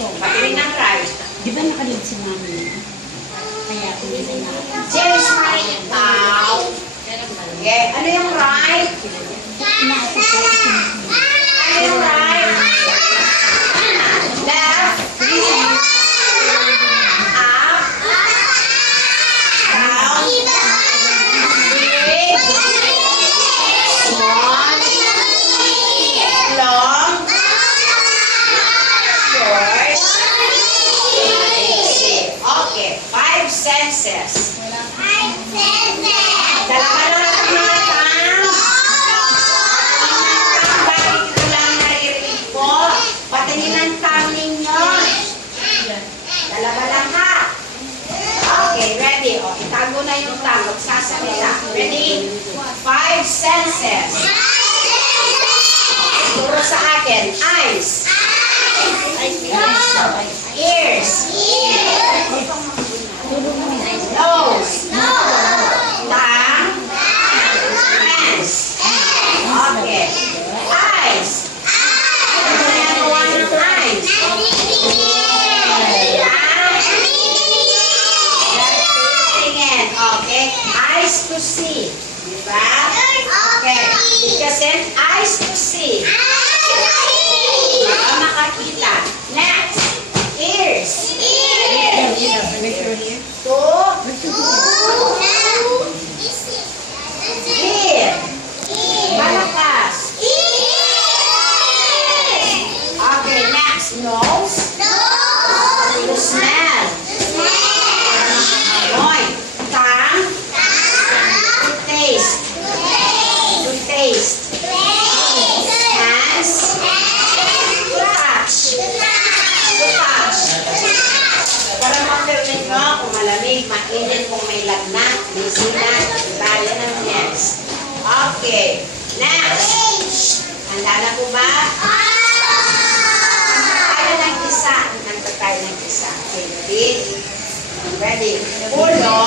Patingin ng right. Di ba nakalib si mami? Kaya hindi na natin. James Maritaw. Okay, ano yung right? Inaasa ko si Ano yung right? Left. Up. Down. Big. Small. Long. Short. Okay, 5 senses. Dalawa lang ang mga tang. Bakit ko lang naririnig po? Patingin ang tang ninyo. Dalawa lang ha. Okay, ready. O, itago na yung tang. Magsasalita. Ready? 5 senses. Turo sa akin. Eyes. Ears. Nose. Tongue. Hands. Okay. Eyes. Ano ginagawa ng eyes? Tingin. Okay. Eyes to see. Diba? Okay. Because eyes to see. Para makakita. Next. Ears. Hear. Malakas. Okay, next. Nose. To smell. Amoy. Tongue. To taste. To taste. Hands. To touch. To touch. Para ma-feel nyo kung malamig, mainit, kung may lagnat, may sinat, tayo ng next. Okay. Next. Handa na po ba? Tayo ng isa. Nanta tayo ng isa. Okay, ready? Ready. Ulo.